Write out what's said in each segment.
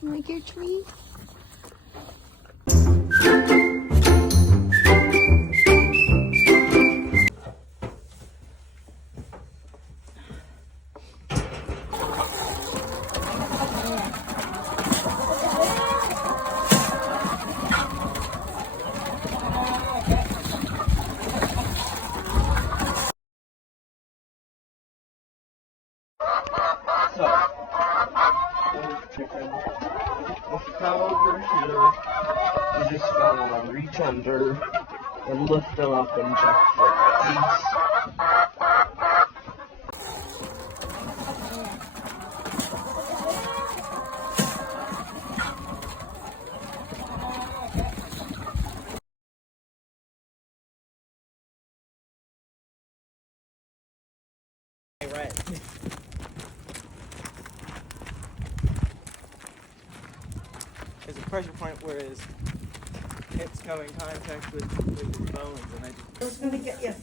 You like your tree? Let's come over here and just reach under and lift them up and check for peace. Right. There's a pressure point where his hips come in contact with his bones, and I just... It's gonna get you.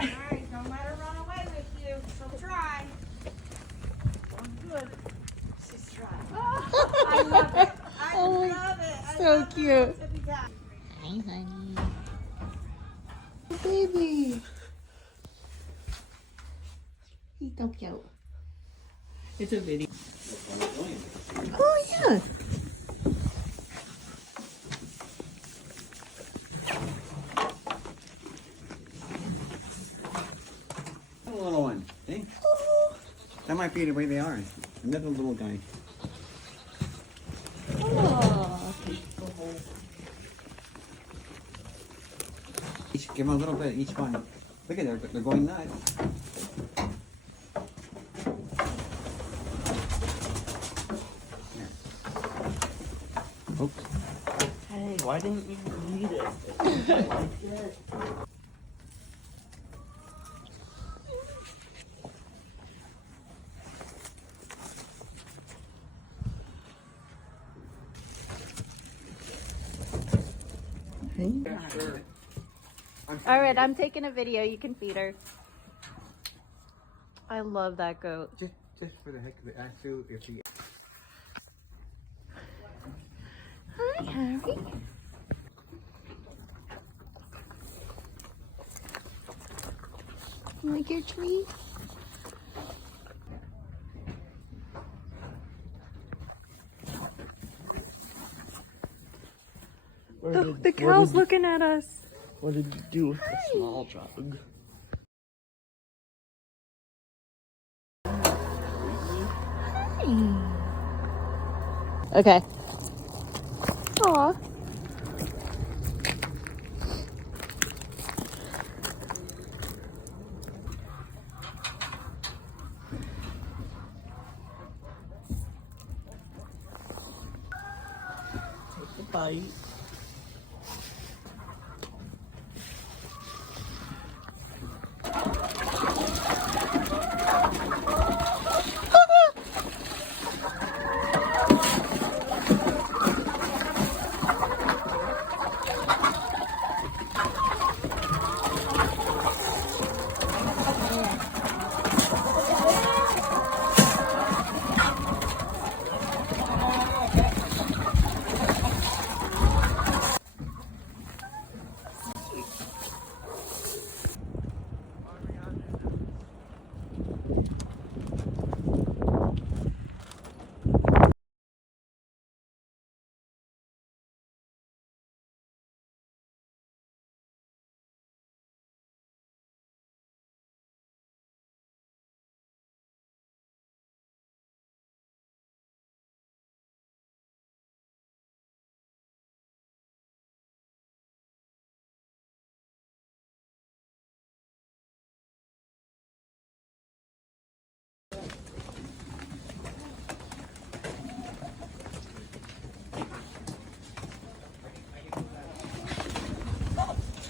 Alright, don't let her run away with you. She'll try. I'm good. She's trying. I love it. I love it. So cute. Hi, honey. Baby. He's so cute. It's a video. Oh, yeah. A little one, see? That might be the way they are. Another little guy. Oh. Give them a little bit each one. Look at they're going nuts. Here. Oops. Hey, why didn't you eat it? I like it. Yeah, sure. All right, I'm taking a video. You can feed her. I love that goat. Just for the heck of it, ask you if he... Hi, Harry. You like your tree? The cow's looking at us. What did you do with the small jug? Okay. Aw. Take a bite.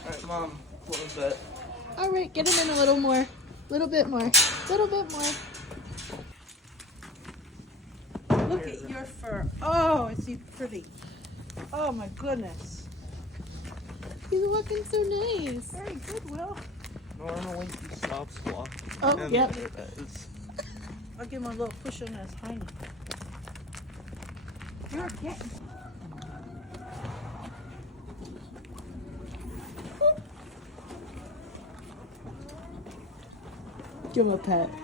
Alright, Mom, a little bit. All right, get him in a little more. Little bit more. Little bit more. Look at your fur. Oh, is he pretty? Oh my goodness. He's looking so nice. Very good, Will. Normally he stops walking. Oh, and yep. there it is. I'll give him a little push on his hiney. You're getting. Give him a pet.